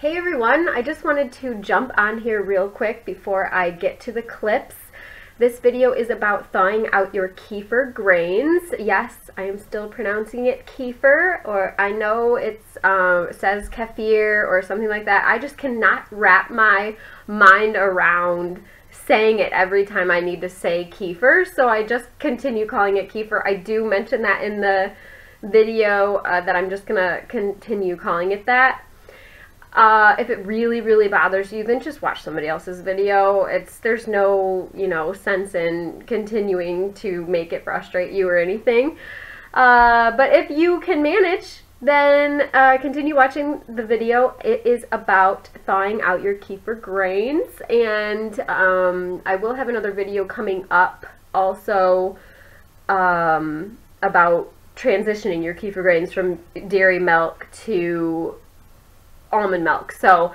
Hey everyone, I just wanted to jump on here real quick before I get to the clips. This video is about thawing out your kefir grains. Yes, I am still pronouncing it kefir, or I know it says kefir or something like that. I just cannot wrap my mind around saying it every time I need to say kefir, so I just continue calling it kefir. I do mention that in the video that I'm just gonna continue calling it that. If it really bothers you, then just watch somebody else's video. There's no, sense in continuing to make it frustrate you or anything. But if you can manage, then continue watching the video. It is about thawing out your kefir grains, and I will have another video coming up also about transitioning your kefir grains from dairy milk to almond milk. So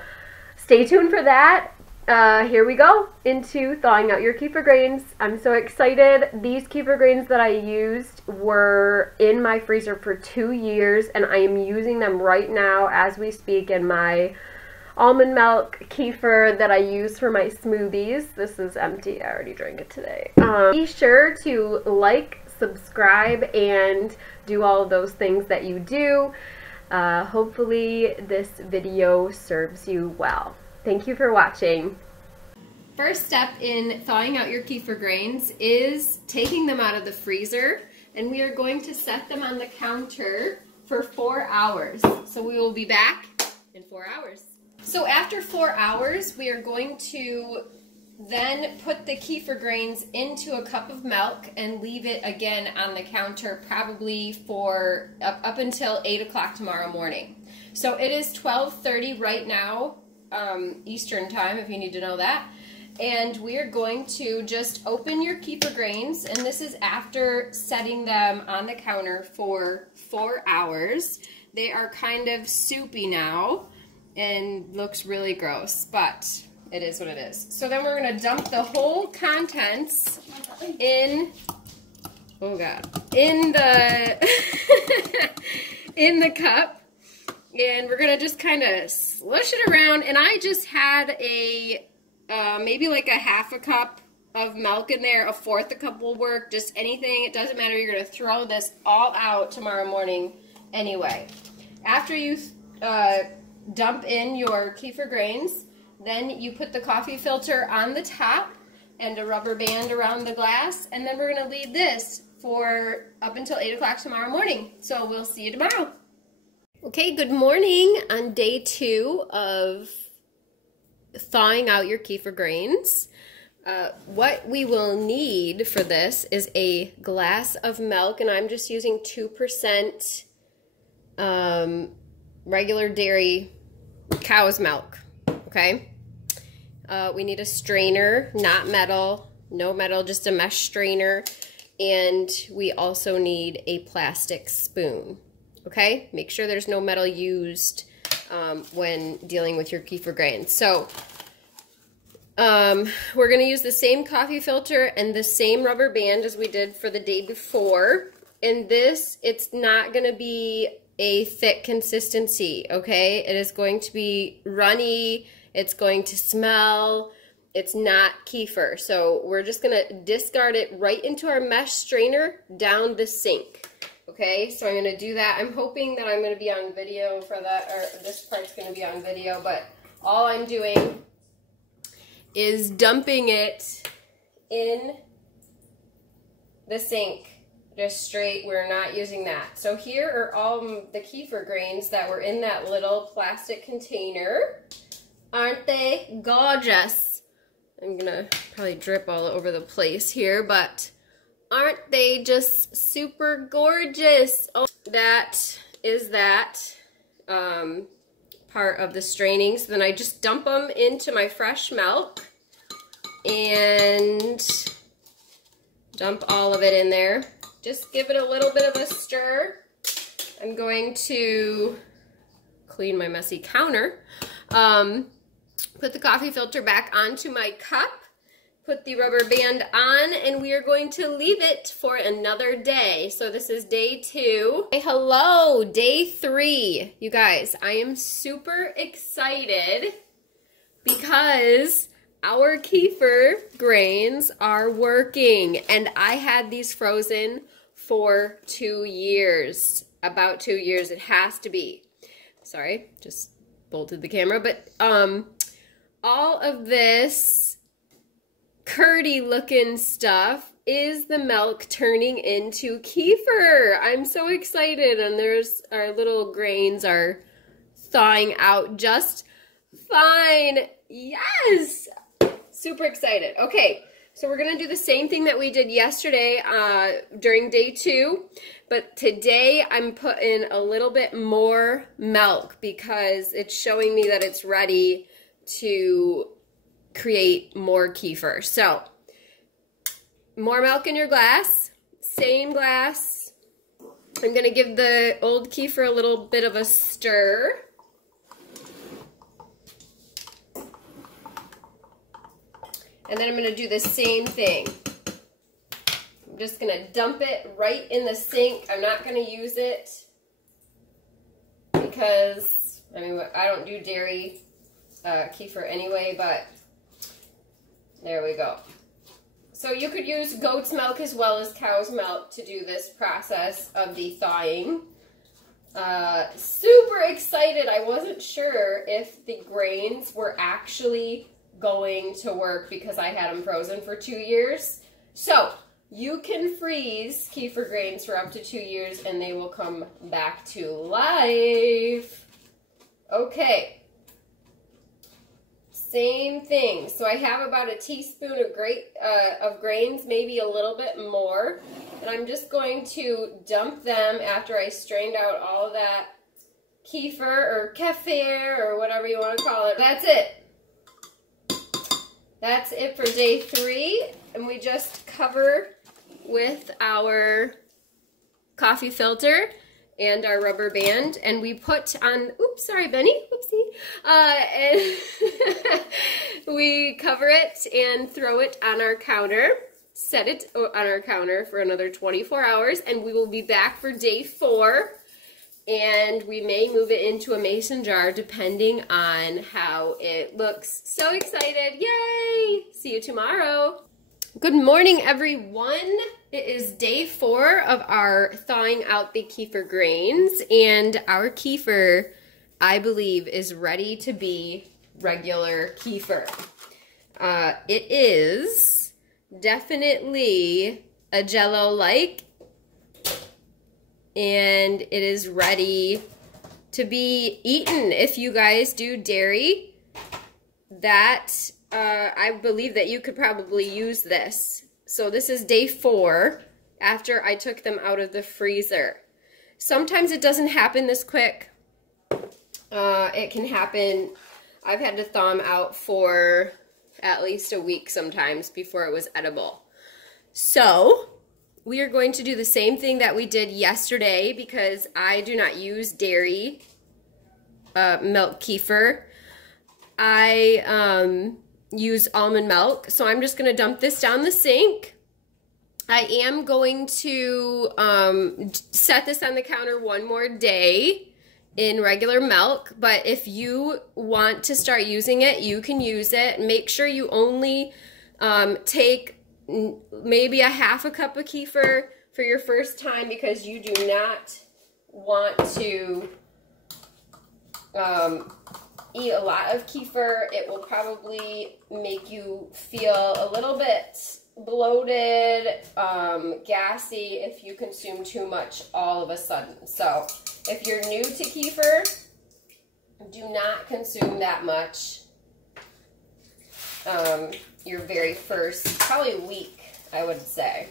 stay tuned for that. Here we go into thawing out your kefir grains. I'm so excited. These kefir grains that I used were in my freezer for 2 years, and I am using them right now as we speak in my almond milk kefir that I use for my smoothies. This is empty. I already drank it today. Be sure to like, subscribe, and do all of those things that you do. Hopefully this video serves you well. Thank you for watching. First step in thawing out your kefir grains is taking them out of the freezer, and we are going to set them on the counter for 4 hours. So we will be back in 4 hours. So after 4 hours, we are going to then put the kefir grains into a cup of milk and leave it again on the counter, probably for up until 8 o'clock tomorrow morning. So it is 12:30 right now, Eastern time, if you need to know that. And we are going to just open your kefir grains, and this is after setting them on the counter for 4 hours. They are kind of soupy now and looks really gross, but it is what it is. So then we're going to dump the whole contents in, oh God, in the, in the cup. And we're going to just kind of slush it around. And I just had a, maybe like a half a cup of milk in there. A fourth a cup will work, just anything. It doesn't matter. You're going to throw this all out tomorrow morning anyway. After you dump in your kefir grains, then you put the coffee filter on the top and a rubber band around the glass, and then we're going to leave this for up until 8 o'clock tomorrow morning. So we'll see you tomorrow. Okay, good morning on day 2 of thawing out your kefir grains. What we will need for this is a glass of milk, and I'm just using 2% regular dairy cow's milk, okay? We need a strainer, not metal, no metal, just a mesh strainer, and we also need a plastic spoon, okay? Make sure there's no metal used when dealing with your kefir grains. So we're going to use the same coffee filter and the same rubber band as we did for the day before. In this, it's not going to be a thick consistency, okay? It is going to be runny. It's going to smell. It's not kefir. So we're just going to discard it right into our mesh strainer down the sink. Okay, so I'm going to do that. I'm hoping that I'm going to be on video for that, or this part's going to be on video, but all I'm doing is dumping it in the sink. Just straight, we're not using that. So here are all the kefir grains that were in that little plastic container. Aren't they gorgeous? I'm gonna probably drip all over the place here, but aren't they just super gorgeous? Oh, that is that part of the straining. So then I just dump them into my fresh milk and dump all of it in there. Just give it a little bit of a stir. I'm going to clean my messy counter. Put the coffee filter back onto my cup, put the rubber band on, and we are going to leave it for another day. So this is day 2. Hey, hello, day 3. You guys, I am super excited because our kefir grains are working, and I had these frozen for 2 years. About 2 years, it has to be. Sorry, just bolted the camera, but all of this curdy looking stuff is the milk turning into kefir. I'm so excited, and there's our little grains are thawing out just fine. Yes! Super excited. Okay, so we're gonna do the same thing that we did yesterday during day 2, but today I'm putting a little bit more milk because it's showing me that it's ready to create more kefir. So, more milk in your glass, same glass. I'm gonna give the old kefir a little bit of a stir. And then I'm going to do the same thing. I'm just going to dump it right in the sink. I'm not going to use it because, I mean, I don't do dairy kefir anyway, but there we go. So you could use goat's milk as well as cow's milk to do this process of the thawing. Super excited. I wasn't sure if the grains were actually going to work because I had them frozen for 2 years. So you can freeze kefir grains for up to 2 years and they will come back to life. Okay, same thing. So I have about a teaspoon of grains, maybe a little bit more, and I'm just going to dump them after I strained out all of that kefir or kefir or whatever you want to call it. That's it. That's it for day 3, and we just cover with our coffee filter and our rubber band, and we put on, oops, sorry, Benny, whoopsie, and we cover it and throw it on our counter, set it on our counter for another 24 hours, and we will be back for day 4. And we may move it into a mason jar depending on how it looks. So excited. Yay! See you tomorrow. Good morning, everyone. It is day 4 of our thawing out the kefir grains. And our kefir, I believe, is ready to be regular kefir. It is definitely a jello-like, and it is ready to be eaten. If you guys do dairy, that I believe that you could probably use this. So this is day 4 after I took them out of the freezer. Sometimes it doesn't happen this quick. It can happen, I've had to thaw them out for at least a week sometimes before it was edible. So we are going to do the same thing that we did yesterday because I do not use dairy milk kefir. I use almond milk, so I'm just going to dump this down the sink. I am going to set this on the counter one more day in regular milk, but if you want to start using it, you can use it. Make sure you only take maybe a half a cup of kefir for your first time because you do not want to eat a lot of kefir. It will probably make you feel a little bit bloated, gassy if you consume too much all of a sudden. So if you're new to kefir, do not consume that much your very first, probably week, I would say.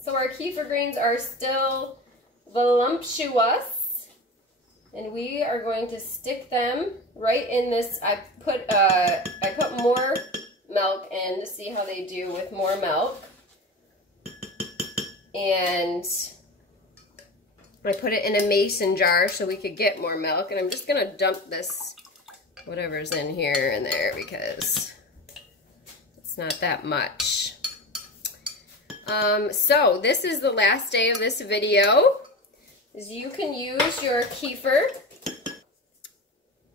So our kefir grains are still voluptuous, and we are going to stick them right in this. I put more milk in to see how they do with more milk, and I put it in a mason jar so we could get more milk, and I'm just gonna dump this whatever's in here in there because It's not that much. So this is the last day of this video. You can use your kefir.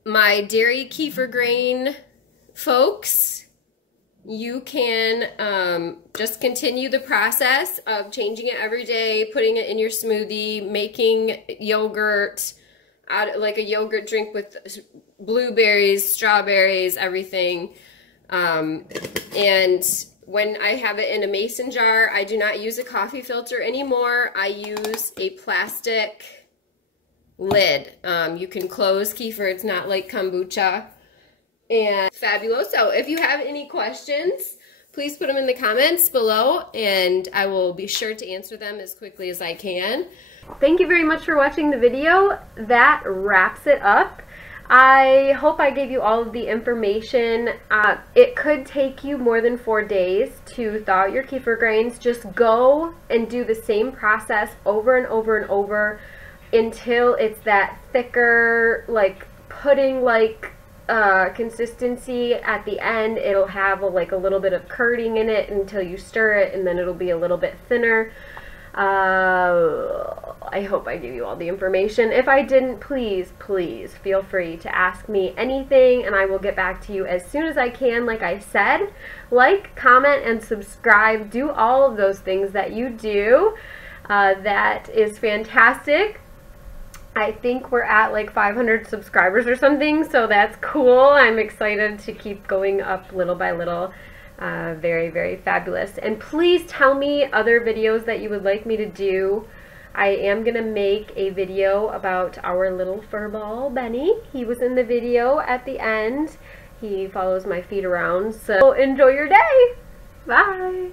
My dairy kefir grain folks, you can just continue the process of changing it every day, putting it in your smoothie, making yogurt, like a yogurt drink with blueberries, strawberries, everything. And when I have it in a mason jar, I do not use a coffee filter anymore. I use a plastic lid. You can close kefir. It's not like kombucha. And fabulous. So if you have any questions, please put them in the comments below, and I will be sure to answer them as quickly as I can. Thank you very much for watching the video. That wraps it up. I hope I gave you all of the information. It could take you more than 4 days to thaw out your kefir grains. Just go and do the same process over and over and over until it's that thicker, like pudding-like consistency. At the end, it'll have like a little bit of curding in it until you stir it, and then it'll be a little bit thinner. I hope I gave you all the information. If I didn't, please feel free to ask me anything, and I will get back to you as soon as I can. Like I said, like, comment, and subscribe. Do all of those things that you do. That is fantastic. I think we're at like 500 subscribers or something, so that's cool. I'm excited to keep going up little by little. Very, very fabulous. And please tell me other videos that you would like me to do. I am going to make a video about our little furball, Benny. He was in the video at the end. He follows my feet around, so enjoy your day. Bye.